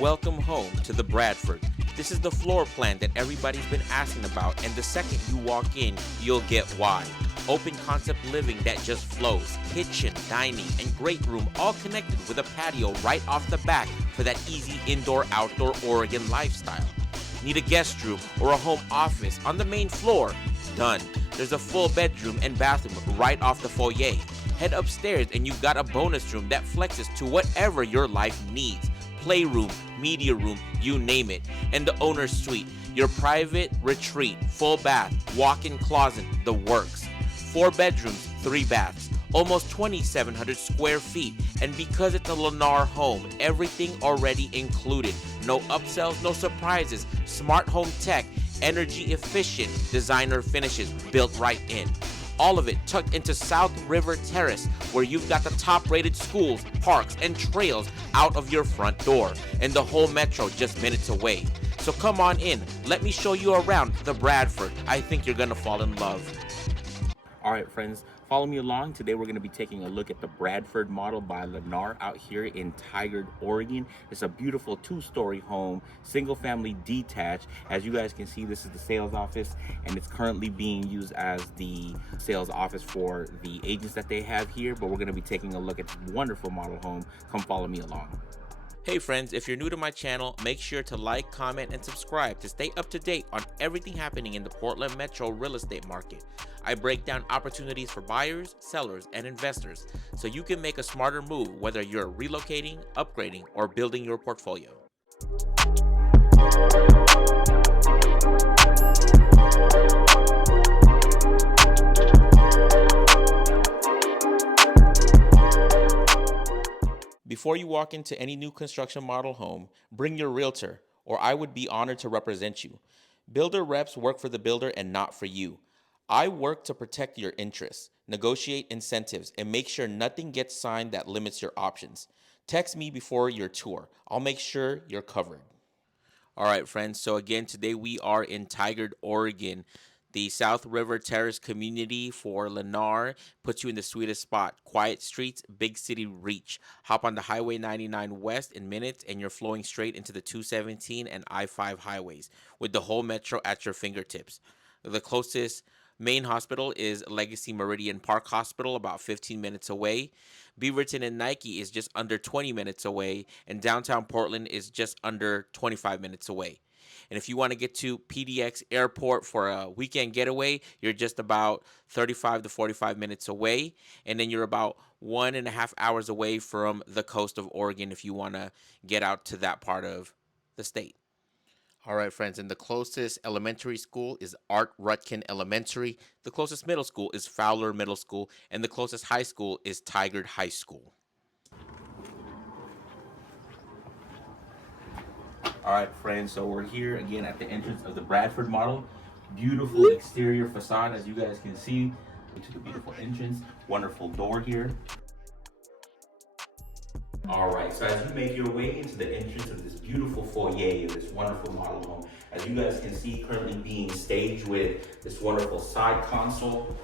Welcome home to the Bradford. This is the floor plan that everybody's been asking about, and the second you walk in, you'll get why. Open concept living that just flows. Kitchen, dining, and great room all connected with a patio right off the back for that easy indoor-outdoor Oregon lifestyle. Need a guest room or a home office on the main floor? Done. There's a full bedroom and bathroom right off the foyer. Head upstairs and you've got a bonus room that flexes to whatever your life needs. Playroom, media room, you name it. And the owner's suite, your private retreat, full bath, walk-in closet, the works. 4 bedrooms, 3 baths, almost 2,700 square feet. And because it's a Lennar home, everything already included. No upsells, no surprises, smart home tech, energy efficient, designer finishes built right in. All of it tucked into South River Terrace, where you've got the top-rated schools, parks, and trails out of your front door, and the whole metro just minutes away. So come on in, let me show you around the Bradford. I think you're gonna fall in love. All right, friends, follow me along. Today we're going to be taking a look at the Bradford model by Lennar out here in Tigard, Oregon. It's a beautiful 2-story home, single family detached. As you guys can see, this is the sales office, and it's currently being used as the sales office for the agents that they have here. But we're going to be taking a look at this wonderful model home. Come follow me along. Hey friends, if you're new to my channel, make sure to like, comment, and subscribe to stay up to date on everything happening in the Portland metro real estate market. I break down opportunities for buyers, sellers, and investors so you can make a smarter move whether you're relocating, upgrading, or building your portfolio. Before you walk into any new construction model home, bring your realtor, or I would be honored to represent you. Builder reps work for the builder and not for you. I work to protect your interests, negotiate incentives, and make sure nothing gets signed that limits your options. Text me before your tour. I'll make sure you're covered. All right, friends. So again, today we are in Tigard, Oregon. The South River Terrace community for Lennar puts you in the sweetest spot. Quiet streets, big city reach. Hop on the Highway 99 West in minutes and you're flowing straight into the 217 and I-5 highways with the whole metro at your fingertips. The closest main hospital is Legacy Meridian Park Hospital, about 15 minutes away. Beaverton and Nike is just under 20 minutes away, and downtown Portland is just under 25 minutes away. And if you want to get to PDX Airport for a weekend getaway, you're just about 35 to 45 minutes away. And then you're about 1.5 hours away from the coast of Oregon if you want to get out to that part of the state. All right, friends, and the closest elementary school is Art Rutkin Elementary. The closest middle school is Fowler Middle School. And the closest high school is Tigard High School. All right, friends, so we're here again at the entrance of the Bradford model. Beautiful exterior facade, as you guys can see, into the beautiful entrance. Wonderful door here. All right, so as you make your way into the entrance of this beautiful foyer of this wonderful model home, as you guys can see, currently being staged with this wonderful side console.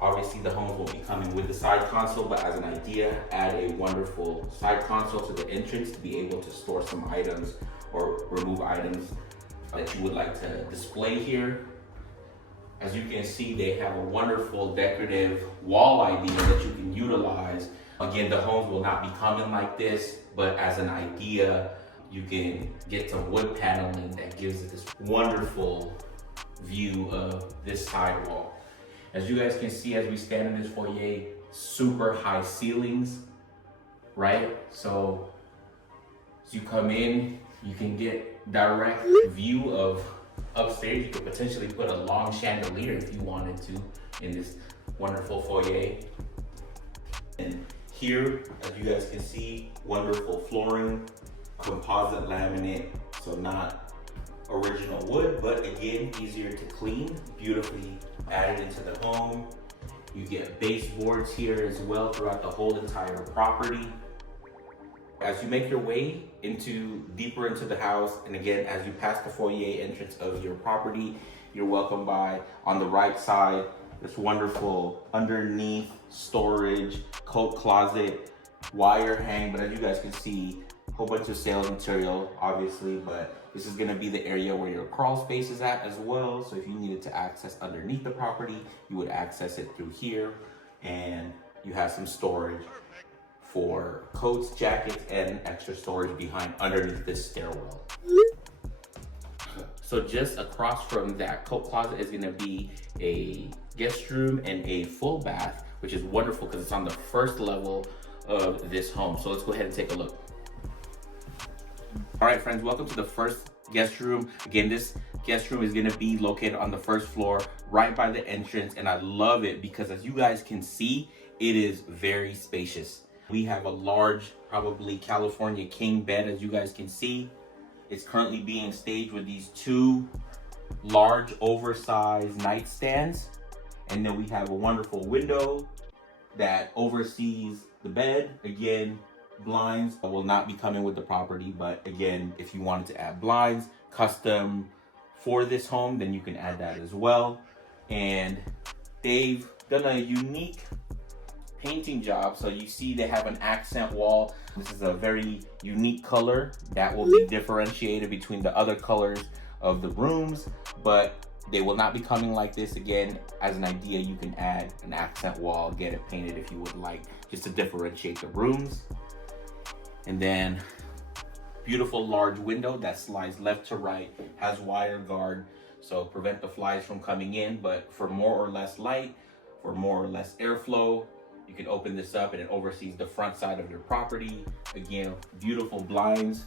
Obviously, the homes will be coming with the side console, but as an idea, add a wonderful side console to the entrance to be able to store some items or remove items that you would like to display here. As you can see, they have a wonderful decorative wall idea that you can utilize. Again, the homes will not be coming like this, but as an idea, you can get some wood paneling that gives it this wonderful view of this sidewall. As you guys can see, as we stand in this foyer, super high ceilings, right? So as you come in, you can get direct view of upstairs. You could potentially put a long chandelier if you wanted to in this wonderful foyer. And here, as you guys can see, wonderful flooring, composite laminate, so not original wood, but again, easier to clean, beautifully added into the home. You get baseboards here as well throughout the whole entire property. As you make your way deeper into the house, and again, as you pass the foyer entrance of your property, you're welcomed by, on the right side, this wonderful underneath storage, coat closet, wire hang, but as you guys can see, whole bunch of sales material, obviously, but this is gonna be the area where your crawl space is at as well. So if you needed to access underneath the property, you would access it through here. And you have some storage for coats, jackets, and extra storage behind underneath this stairwell. So just across from that coat closet is gonna be a guest room and a full bath, which is wonderful because it's on the first level of this home. So let's go ahead and take a look. All right, friends, welcome to the first guest room. Again, this guest room is gonna be located on the first floor, right by the entrance. And I love it because as you guys can see, it is very spacious. We have a large, probably California king bed, as you guys can see. It's currently being staged with these two large, oversized nightstands. And then we have a wonderful window that oversees the bed. Again, blinds will not be coming with the property, but again, if you wanted to add blinds custom for this home, then you can add that as well. And they've done a unique painting job. So you see they have an accent wall. This is a very unique color that will be differentiated between the other colors of the rooms, but they will not be coming like this. Again, as an idea, you can add an accent wall, get it painted if you would like, just to differentiate the rooms. And then beautiful large window that slides left to right, has wire guard, so prevent the flies from coming in, but for more or less light, for more or less airflow, you can open this up and it oversees the front side of your property. Again, beautiful blinds.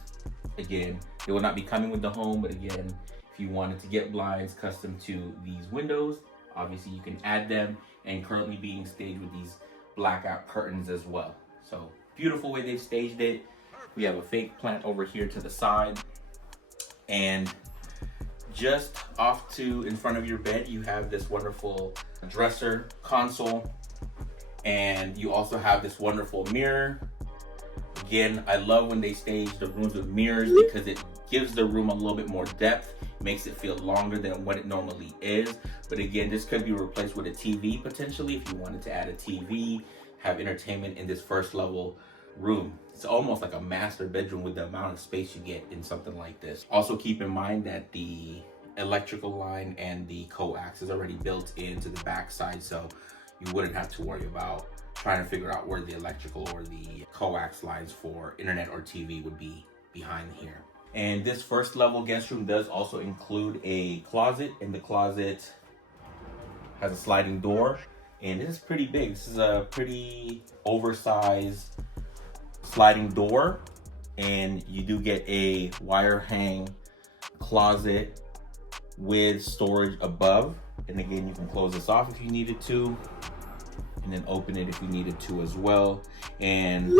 Again, they will not be coming with the home, but again, if you wanted to get blinds custom to these windows, obviously you can add them, and currently being staged with these blackout curtains as well. So beautiful way they've staged it. We have a fake plant over here to the side, and just off to in front of your bed, you have this wonderful dresser console, and you also have this wonderful mirror. Again, I love when they stage the rooms with mirrors because it gives the room a little bit more depth, makes it feel longer than what it normally is. But again, this could be replaced with a TV potentially if you wanted to add a TV, have entertainment in this first level room. It's almost like a master bedroom with the amount of space you get in something like this. Also keep in mind that the electrical line and the coax is already built into the back side, so you wouldn't have to worry about trying to figure out where the electrical or the coax lines for internet or TV would be behind here. And this first level guest room does also include a closet, and the closet has a sliding door, and this is pretty big. This is a pretty oversized sliding door, and you do get a wire hang closet with storage above. And again, you can close this off if you needed to, and then open it if you needed to as well. And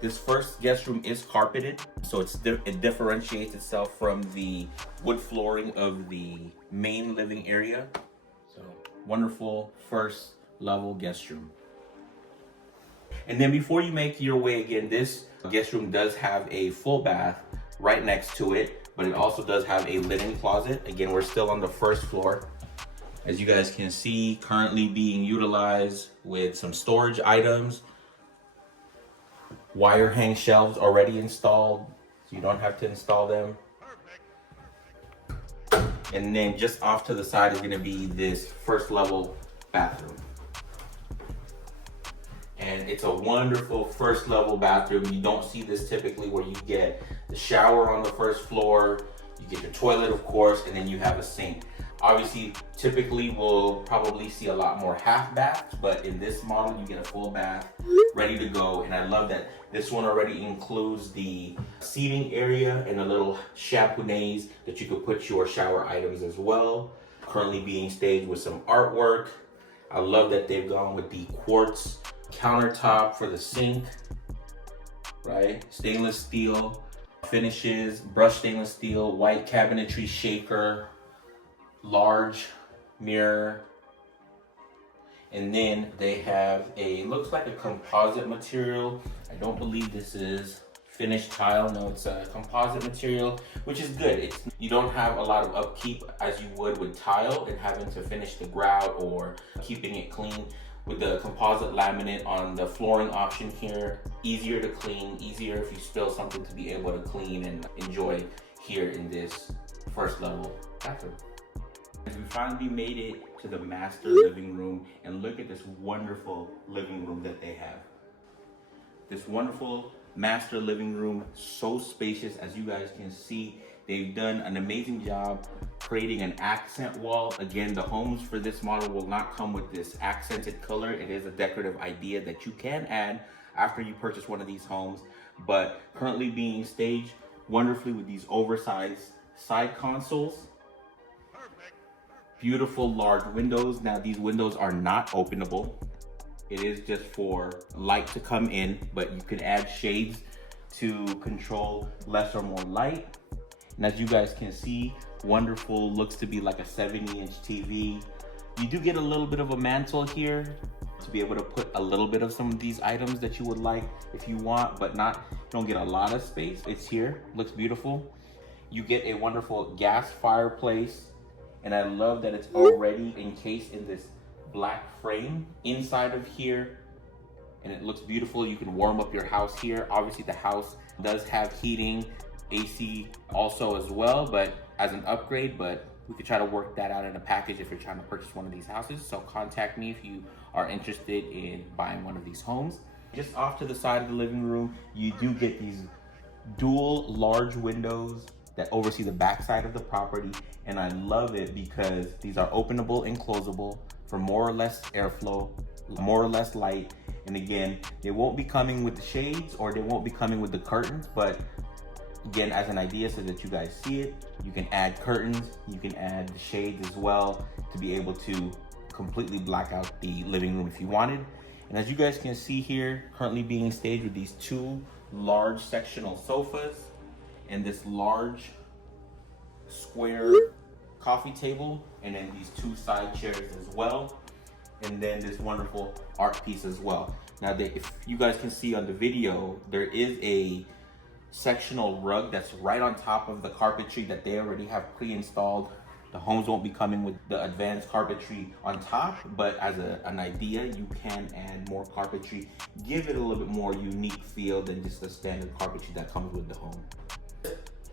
this first guest room is carpeted, so it differentiates itself from the wood flooring of the main living area. So wonderful first level guest room. And then before you make your way, again, this guest room does have a full bath right next to it, but it also does have a linen closet. Again, we're still on the first floor. As you guys can see, currently being utilized with some storage items. Wire hang shelves already installed, so you don't have to install them. And then just off to the side is gonna be this first level bathroom. And it's a wonderful first level bathroom. You don't see this typically, where you get the shower on the first floor, you get your toilet, of course, and then you have a sink. Obviously, typically we'll probably see a lot more half baths, but in this model, you get a full bath ready to go. And I love that this one already includes the seating area and a little shampoonaise that you could put your shower items as well. Currently being staged with some artwork. I love that they've gone with the quartz countertop for the sink, right? Stainless steel finishes, brushed stainless steel, white cabinetry shaker, large mirror, and then they have looks like a composite material. I don't believe this is finished tile. No, it's a composite material, which is good. You don't have a lot of upkeep as you would with tile and having to finish the grout or keeping it clean. with the composite laminate on the flooring option here. Easier to clean, easier if you spill something to be able to clean and enjoy here in this first level bathroom. We finally made it to the master living room, and look at this wonderful living room that they have. This wonderful master living room, so spacious. As you guys can see, they've done an amazing job creating an accent wall. Again, the homes for this model will not come with this accented color. It is a decorative idea that you can add after you purchase one of these homes, but currently being staged wonderfully with these oversized side consoles. Beautiful large windows. Now these windows are not openable. It is just for light to come in, but you can add shades to control less or more light. And as you guys can see, wonderful, looks to be like a 70-inch TV. You do get a little bit of a mantle here to be able to put a little bit of some of these items that you would like if you want, but not, you don't get a lot of space. It's here, looks beautiful. You get a wonderful gas fireplace, and I love that it's already encased in this black frame inside of here, and it looks beautiful. You can warm up your house here. Obviously the house does have heating, AC also as well, but as an upgrade, but we could try to work that out in a package if you're trying to purchase one of these houses. So contact me if you are interested in buying one of these homes. Just off to the side of the living room, you do get these dual large windows that oversee the back side of the property, and I love it because these are openable and closable for more or less airflow, more or less light. And again, they won't be coming with the shades or they won't be coming with the curtains, but again, as an idea so that you guys see it, you can add curtains, you can add the shades as well to be able to completely black out the living room if you wanted. And as you guys can see here, currently being staged with these two large sectional sofas and this large square coffee table, and then these two side chairs as well, and then this wonderful art piece as well. Now, if you guys can see on the video, there is a sectional rug that's right on top of the carpentry that they already have pre-installed. The homes won't be coming with the advanced carpentry on top, but as an idea, you can add more carpentry, give it a little bit more unique feel than just the standard carpentry that comes with the home.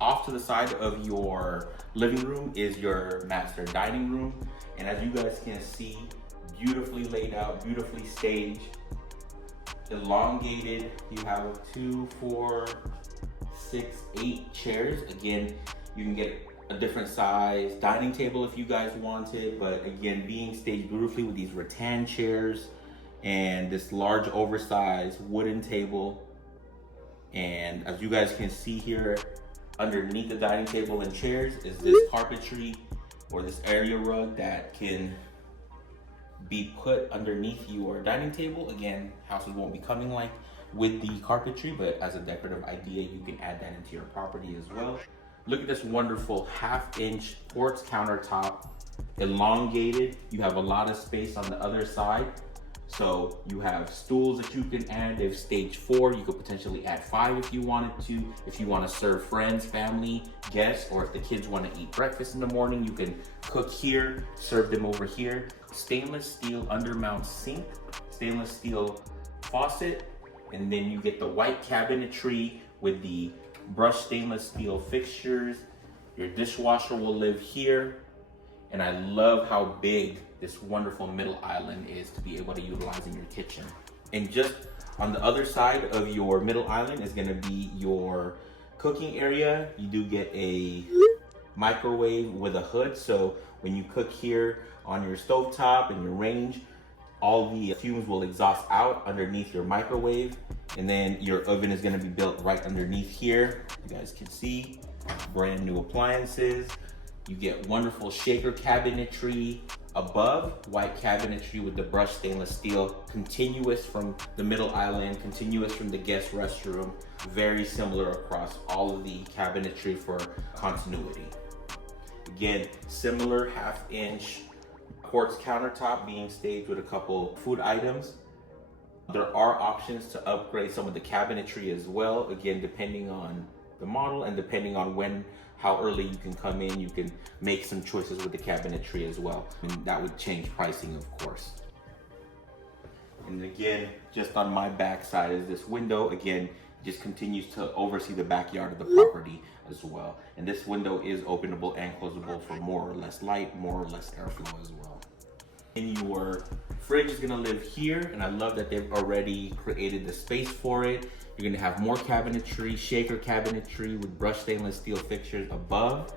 Off to the side of your living room is your master dining room, and as you guys can see, beautifully laid out, beautifully staged, elongated. You have 2, 4, 6, 8 chairs. Again, you can get a different size dining table if you guys wanted, but again, being staged beautifully with these rattan chairs and this large oversized wooden table. And as you guys can see here, underneath the dining table and chairs is this carpentry or this area rug that can be put underneath your dining table. Again, houses won't be coming like with the carpentry, but as a decorative idea, you can add that into your property as well. Look at this wonderful 1/2-inch quartz countertop, elongated. You have a lot of space on the other side. So you have stools that you can add. They've staged 4. You could potentially add 5 if you wanted to. If you want to serve friends, family, guests, or if the kids want to eat breakfast in the morning, you can cook here, serve them over here. Stainless steel undermount sink, stainless steel faucet, and then you get the white cabinetry with the brushed stainless steel fixtures. Your dishwasher will live here. And I love how big this wonderful middle island is to be able to utilize in your kitchen. And just on the other side of your middle island is going to be your cooking area. You do get a microwave with a hood, so when you cook here on your stovetop and your range, all the fumes will exhaust out underneath your microwave, and then your oven is going to be built right underneath here. You guys can see brand new appliances. You get wonderful shaker cabinetry above, white cabinetry with the brushed stainless steel, continuous from the middle island, continuous from the guest restroom, very similar across all of the cabinetry for continuity. Again, similar 1/2-inch quartz countertop being staged with a couple food items. There are options to upgrade some of the cabinetry as well, again, depending on the model and depending on how early you can come in, you can make some choices with the cabinetry as well. And that would change pricing, of course. And again, just on my back side is this window. Again, just continues to oversee the backyard of the property as well. And this window is openable and closable for more or less light, more or less airflow as well. And your fridge is gonna live here, and I love that they've already created the space for it. You're gonna have more cabinetry, shaker cabinetry with brushed stainless steel fixtures above.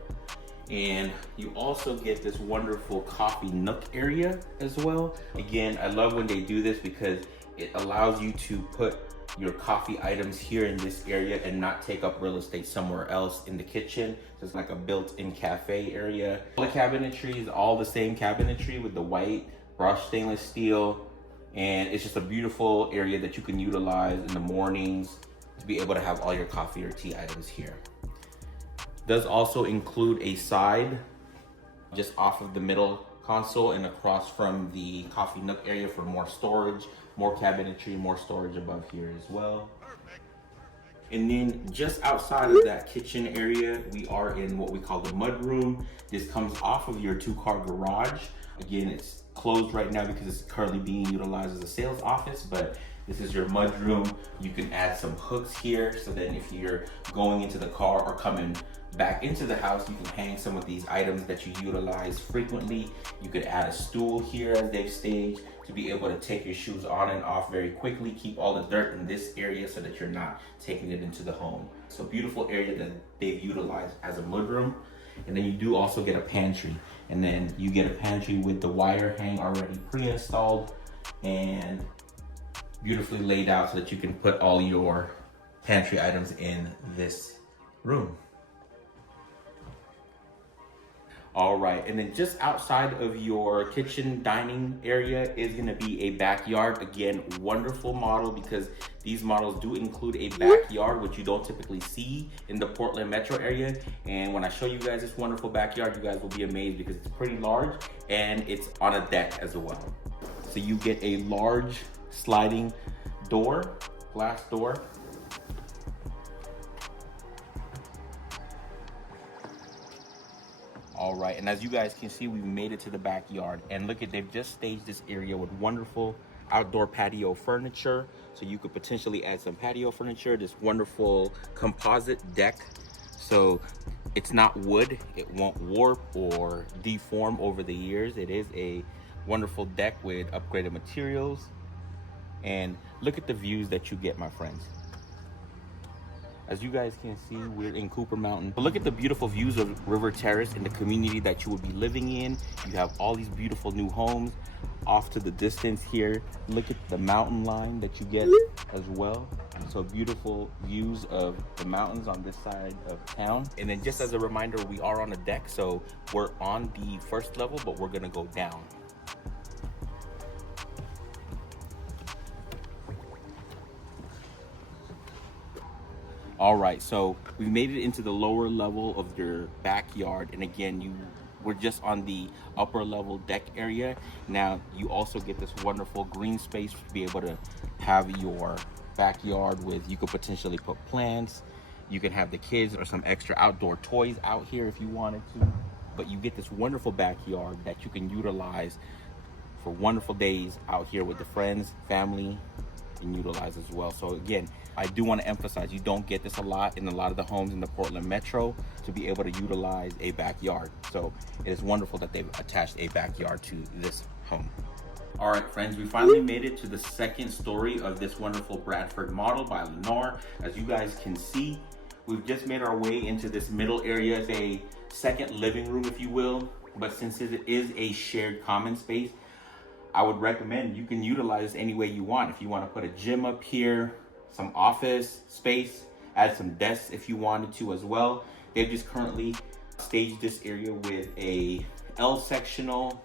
And you also get this wonderful coffee nook area as well. Again, I love when they do this because it allows you to put your coffee items here in this area and not take up real estate somewhere else in the kitchen. So it's like a built-in cafe area. All the cabinetry is all the same cabinetry with the white brushed stainless steel. And it's just a beautiful area that you can utilize in the mornings to be able to have all your coffee or tea items here. Does also include a side just off of the middle console and across from the coffee nook area for more storage, more cabinetry, more storage above here as well. And then just outside of that kitchen area, we are in what we call the mud room. This comes off of your 2-car garage. Again, it's closed right now because it's currently being utilized as a sales office, but this is your mud room. You can add some hooks here, so then if you're going into the car or coming back into the house, you can hang some of these items that you utilize frequently. You could add a stool here as they've staged to be able to take your shoes on and off very quickly. Keep all the dirt in this area so that you're not taking it into the home. So beautiful area that they've utilized as a mudroom. And then you do also get a pantry. And then you get a pantry with the wire hang already pre-installed and beautifully laid out so that you can put all your pantry items in this room. All right, and then just outside of your kitchen dining area is gonna be a backyard. Again, wonderful model because these models do include a backyard, which you don't typically see in the Portland metro area. And when I show you guys this wonderful backyard, you guys will be amazed because it's pretty large and it's on a deck as well. So you get a large sliding door, glass door. All right, and as you guys can see, we've made it to the backyard. And look at, they've just staged this area with wonderful outdoor patio furniture. So you could potentially add some patio furniture, this wonderful composite deck. So it's not wood, it won't warp or deform over the years. It is a wonderful deck with upgraded materials. And look at the views that you get, my friends. As you guys can see, we're in Cooper Mountain. But look at the beautiful views of River Terrace and the community that you will be living in. You have all these beautiful new homes off to the distance here. Look at the mountain line that you get as well. So beautiful views of the mountains on this side of town. And then just as a reminder, we are on a deck. So we're on the first level, but we're gonna go down. All right, so we've made it into the lower level of your backyard. And again, we're just on the upper level deck area. Now, you also get this wonderful green space to be able to have your backyard with, you could potentially put plants. You can have the kids or some extra outdoor toys out here if you wanted to. But you get this wonderful backyard that you can utilize for wonderful days out here with the friends, family, and utilize as well. So again, I do want to emphasize you don't get this a lot in a lot of the homes in the Portland metro to be able to utilize a backyard. So it is wonderful that they've attached a backyard to this home. All right, friends, we finally made it to the second story of this wonderful Bradford model by Lennar. As you guys can see, we've just made our way into this middle area. It's a second living room, if you will, but since it is a shared common space, I would recommend you can utilize any way you want. If you want to put a gym up here, some office space, add some desks if you wanted to as well. They've just currently staged this area with a L sectional.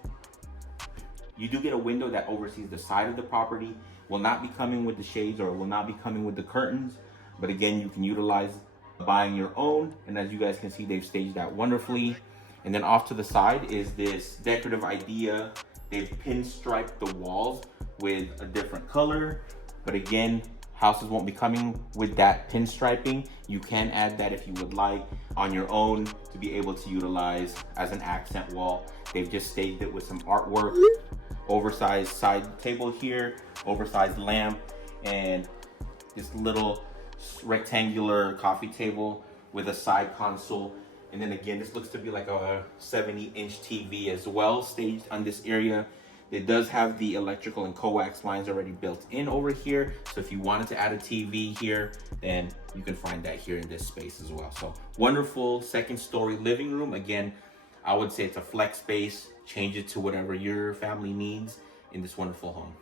You do get a window that oversees the side of the property. Will not be coming with the shades or will not be coming with the curtains. But again, you can utilize buying your own. And as you guys can see, they've staged that wonderfully. And then off to the side is this decorative idea. They've pinstriped the walls with a different color. But again, houses won't be coming with that pinstriping. You can add that if you would like on your own to be able to utilize as an accent wall. They've just staged it with some artwork oversized side table here, oversized lamp, and this little rectangular coffee table with a side console. And then again, this looks to be like a 70-inch TV as well, staged on this area. It does have the electrical and coax lines already built in over here. So if you wanted to add a TV here, then you can find that here in this space as well. So wonderful second story living room. Again, I would say it's a flex space. Change it to whatever your family needs in this wonderful home.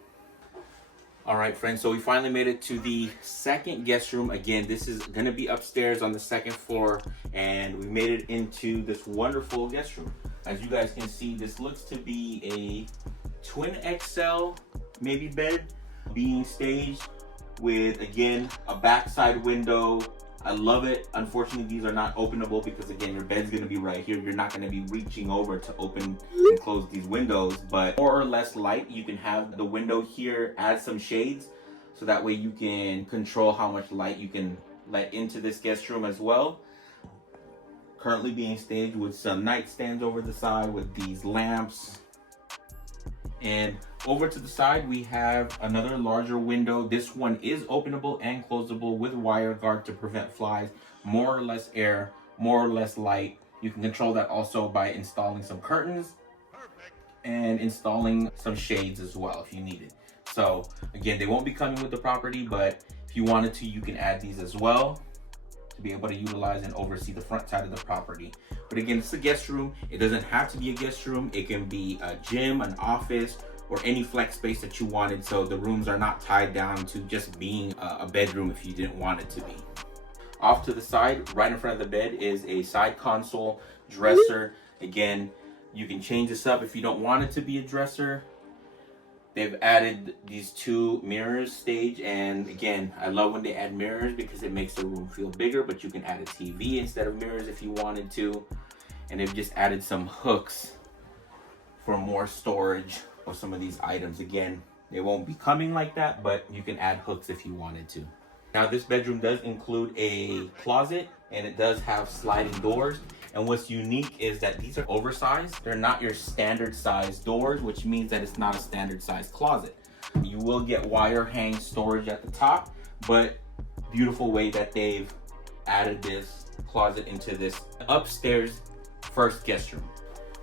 All right, friends, so we finally made it to the second guest room. Again, this is gonna be upstairs on the second floor, and we made it into this wonderful guest room. As you guys can see, this looks to be a twin XL maybe bed being staged with, again, a backside window. I love it. Unfortunately, these are not openable because, again, your bed's gonna be right here. You're not gonna be reaching over to open and close these windows, but more or less light. You can have the window here, add some shades, so that way you can control how much light you can let into this guest room as well. Currently being staged with some nightstands over the side with these lamps. And over to the side, we have another larger window. This one is openable and closable with wire guard to prevent flies. More or less air, more or less light. You can control that also by installing some curtains and installing some shades as well if you need it. So again, they won't be coming with the property, but if you wanted to, you can add these as well to be able to utilize and oversee the front side of the property. But again, it's a guest room. It doesn't have to be a guest room. It can be a gym, an office, or any flex space that you wanted. So the rooms are not tied down to just being a bedroom if you didn't want it to be. Off to the side, right in front of the bed, is a side console dresser. Again, you can change this up if you don't want it to be a dresser. They've added these two mirrors stage, and again, I love when they add mirrors because it makes the room feel bigger, but you can add a TV instead of mirrors if you wanted to. And they've just added some hooks for more storage of some of these items. Again, they won't be coming like that, but you can add hooks if you wanted to. Now, this bedroom does include a closet, and it does have sliding doors. And what's unique is that these are oversized. They're not your standard size doors, which means that it's not a standard size closet. You will get wire hang storage at the top, but beautiful way that they've added this closet into this upstairs first guest room.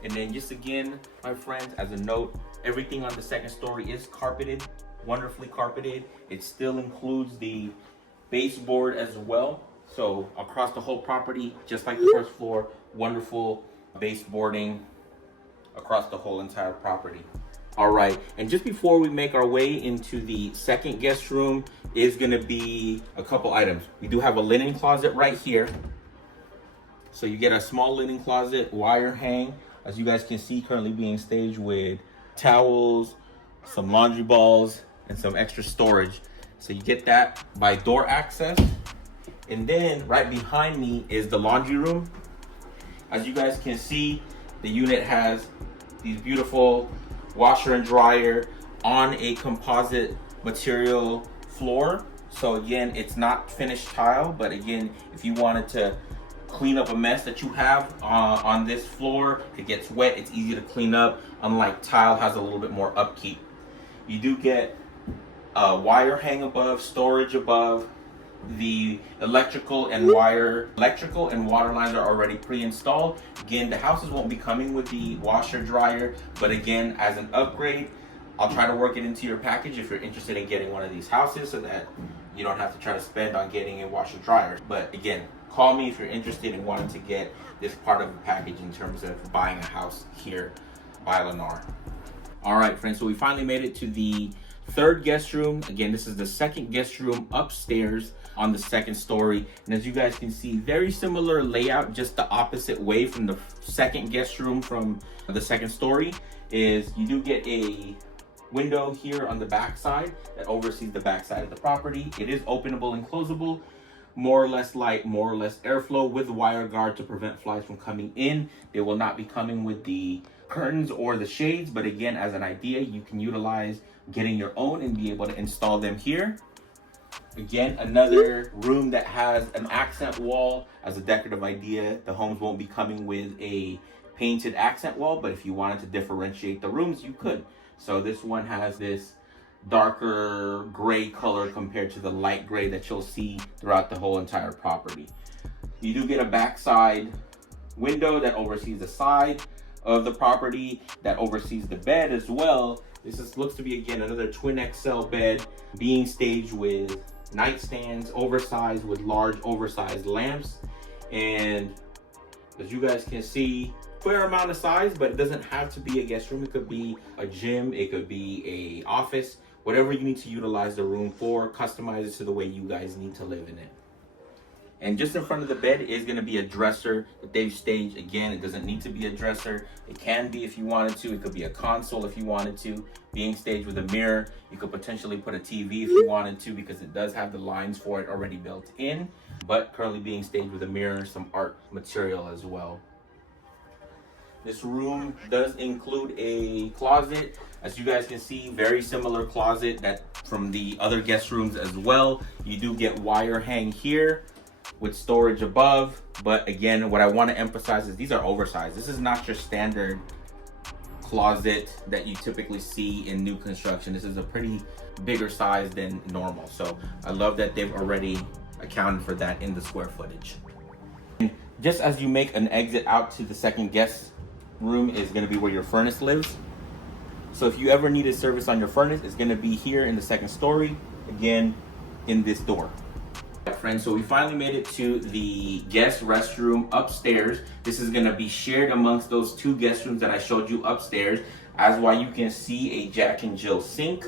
And then just again, my friends, as a note, everything on the second story is carpeted, wonderfully carpeted. It still includes the baseboard as well. So across the whole property, just like the first floor, wonderful baseboarding across the whole entire property. All right, and just before we make our way into the second guest room is gonna be a couple items. We do have a linen closet right here. So you get a small linen closet, wire hang, as you guys can see, currently being staged with towels, some laundry balls, and some extra storage. So you get that by door access. And then right behind me is the laundry room. As you guys can see, the unit has these beautiful washer and dryer on a composite material floor. So again, it's not finished tile, but again, if you wanted to clean up a mess that you have on this floor, it gets wet, it's easy to clean up. Unlike tile, has a little bit more upkeep. You do get a wire hang above, storage above. The electrical and water lines are already pre-installed. Again, the houses won't be coming with the washer dryer, but again, as an upgrade, I'll try to work it into your package if you're interested in getting one of these houses so that you don't have to try to spend on getting a washer dryer. But again, call me if you're interested in wanting to get this part of the package in terms of buying a house here by Lennar. All right, friends, so we finally made it to the third guest room. Again, this is the second guest room upstairs on the second story. And as you guys can see, very similar layout, just the opposite way from the second guest room from the second story is you do get a window here on the back side that oversees the back side of the property. It is openable and closable, more or less light, more or less airflow with wire guard to prevent flies from coming in. They will not be coming with the curtains or the shades, but again, as an idea, you can utilize getting your own and be able to install them here. Again, another room that has an accent wall as a decorative idea. The homes won't be coming with a painted accent wall, but if you wanted to differentiate the rooms, you could. So this one has this darker gray color compared to the light gray that you'll see throughout the whole entire property. You do get a backside window that oversees the side of the property, that oversees the bed as well. Looks to be, again, another twin XL bed being staged with nightstands, oversized with large oversized lamps. And as you guys can see, fair amount of size, but it doesn't have to be a guest room. It could be a gym, it could be a office, whatever you need to utilize the room for. Customize it to the way you guys need to live in it. And just in front of the bed is going to be a dresser that they've staged. Again, it doesn't need to be a dresser. It can be if you wanted to. It could be a console if you wanted to. Being staged with a mirror. You could potentially put a TV if you wanted to, because it does have the lines for it already built in. But currently being staged with a mirror, some art material as well. This room does include a closet. As you guys can see, very similar closet that from the other guest rooms as well. You do get wire hang here with storage above, but again, what I want to emphasize is these are oversized. This is not your standard closet that you typically see in new construction. This is a pretty bigger size than normal. So I love that they've already accounted for that in the square footage. And just as you make an exit out to the second guest room is going to be where your furnace lives. So if you ever needed service on your furnace, it's going to be here in the second story, again, in this door. Friends, so we finally made it to the guest restroom upstairs. This is going to be shared amongst those two guest rooms that I showed you upstairs. As why you can see a Jack and Jill sink,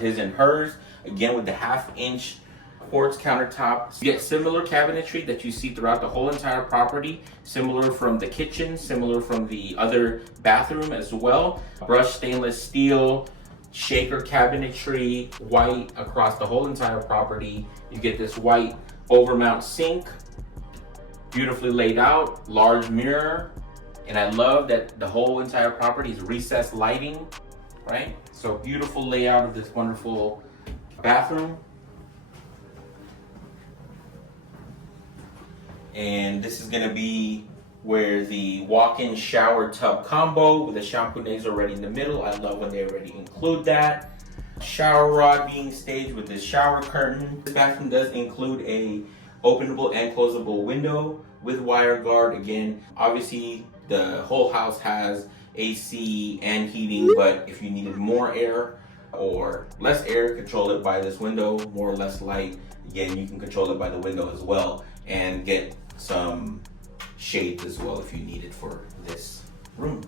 his and hers, again with the 1/2-inch quartz countertop. You get similar cabinetry that you see throughout the whole entire property, similar from the kitchen, similar from the other bathroom as well. Brushed stainless steel, shaker cabinetry, white across the whole entire property. You get this white overmount sink, beautifully laid out, large mirror, and I love that the whole entire property is recessed lighting, right? So beautiful layout of this wonderful bathroom. And this is gonna be where the walk-in shower tub combo with the shampoo already in the middle. I love when they already include that. Shower rod being staged with this shower curtain. This bathroom does include a openable and closable window with wire guard. Again, obviously the whole house has AC and heating, but if you needed more air or less air, control it by this window. More or less light, again, you can control it by the window as well, and get some shades as well if you need it for this room.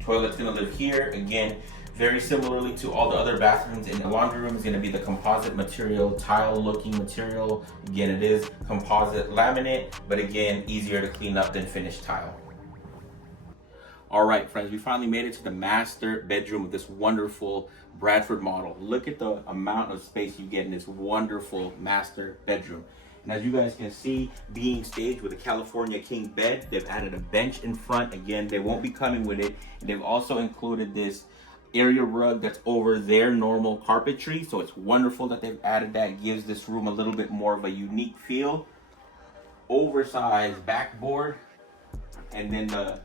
Toilet's gonna live here. Again, very similarly to all the other bathrooms in the laundry room, is gonna be the composite material, tile looking material. Again, it is composite laminate, but again, easier to clean up than finished tile. All right, friends, we finally made it to the master bedroom of this wonderful Bradford model. Look at the amount of space you get in this wonderful master bedroom. And as you guys can see, being staged with a California king bed, they've added a bench in front. Again, they won't be coming with it. And they've also included this area rug that's over their normal carpetry. So it's wonderful that they've added that. It gives this room a little bit more of a unique feel. Oversized backboard. And then the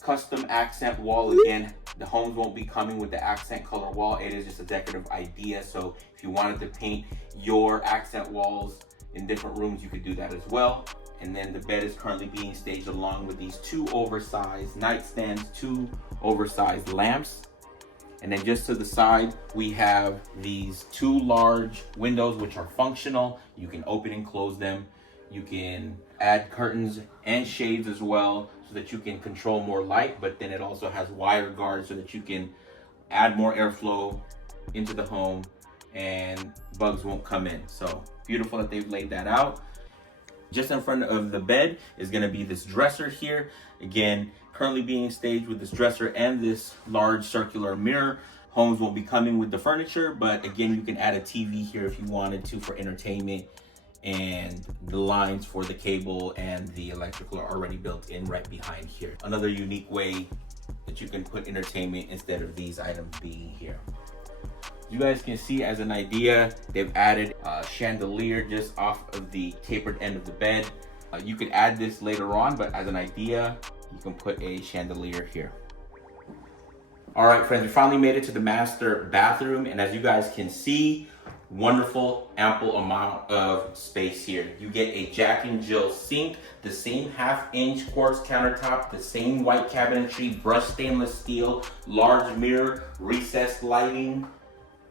custom accent wall. Again, the homes won't be coming with the accent color wall. It is just a decorative idea. So if you wanted to paint your accent walls in different rooms, you could do that as well. And then the bed is currently being staged along with these two oversized nightstands, two oversized lamps. And then just to the side, we have these two large windows which are functional. You can open and close them. You can add curtains and shades as well so that you can control more light, but then it also has wire guards so that you can add more airflow into the home and bugs won't come in. So beautiful that they've laid that out. Just in front of the bed is going to be this dresser here. Again, currently being staged with this dresser and this large circular mirror. Homes will be coming with the furniture, but again, you can add a TV here if you wanted to for entertainment, and the lines for the cable and the electrical are already built in right behind here. Another unique way that you can put entertainment instead of these items being here. You guys can see, as an idea, they've added a chandelier just off of the tapered end of the bed. You could add this later on, but as an idea, you can put a chandelier here. All right, friends, we finally made it to the master bathroom, and as you guys can see, wonderful, ample amount of space here. You get a Jack and Jill sink, the same 1/2-inch quartz countertop, the same white cabinetry, brushed stainless steel, large mirror, recessed lighting.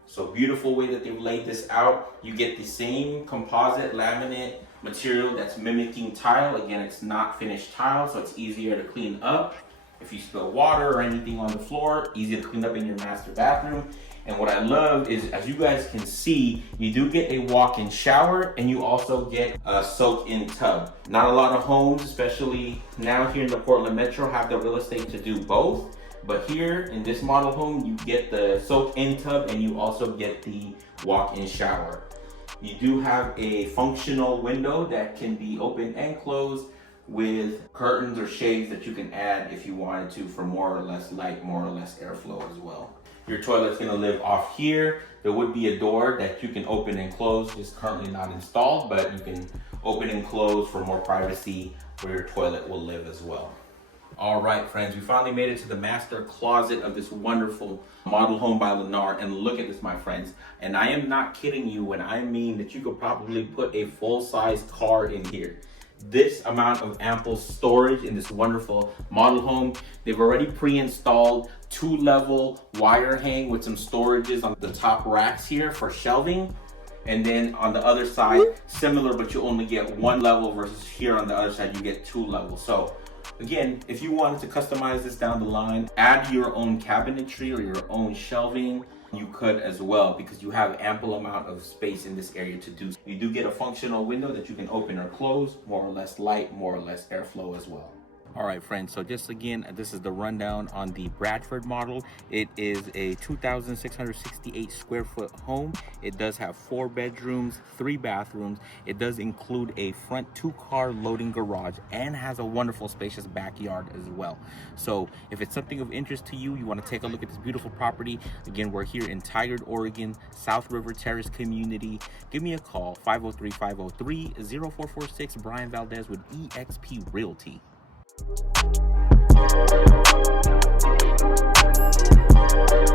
So beautiful way that they've laid this out. You get the same composite laminate material that's mimicking tile. Again, it's not finished tile, so it's easier to clean up. If you spill water or anything on the floor, easy to clean up in your master bathroom. And what I love is, as you guys can see, you do get a walk-in shower and you also get a soak-in tub. Not a lot of homes, especially now here in the Portland Metro, have the real estate to do both. But here in this model home, you get the soak-in tub and you also get the walk-in shower. You do have a functional window that can be open and closed with curtains or shades that you can add if you wanted to for more or less light, more or less airflow as well. Your toilet's gonna live off here. There would be a door that you can open and close, just currently not installed, but you can open and close for more privacy where your toilet will live as well. All right, friends, we finally made it to the master closet of this wonderful model home by Lennar. And look at this, my friends. And I am not kidding you when I mean that you could probably put a full-size car in here. This amount of ample storage in this wonderful model home. They've already pre-installed 2-level wire hang with some storages on the top racks here for shelving. And then on the other side, similar, but you only get 1 level versus here on the other side, you get 2 levels. So again, if you wanted to customize this down the line, add your own cabinetry or your own shelving, you could as well, because you have ample amount of space in this area to do. You do get a functional window that you can open or close, more or less light, more or less airflow as well. All right, friends, so just again, this is the rundown on the Bradford model. It is a 2,668 square foot home. It does have 4 bedrooms, 3 bathrooms. It does include a front 2-car loading garage and has a wonderful spacious backyard as well. So if it's something of interest to you, you want to take a look at this beautiful property. Again, we're here in Tigard, Oregon, South River Terrace community. Give me a call, 503-503-0446, Brian Valdez with eXp Realty. Thank you.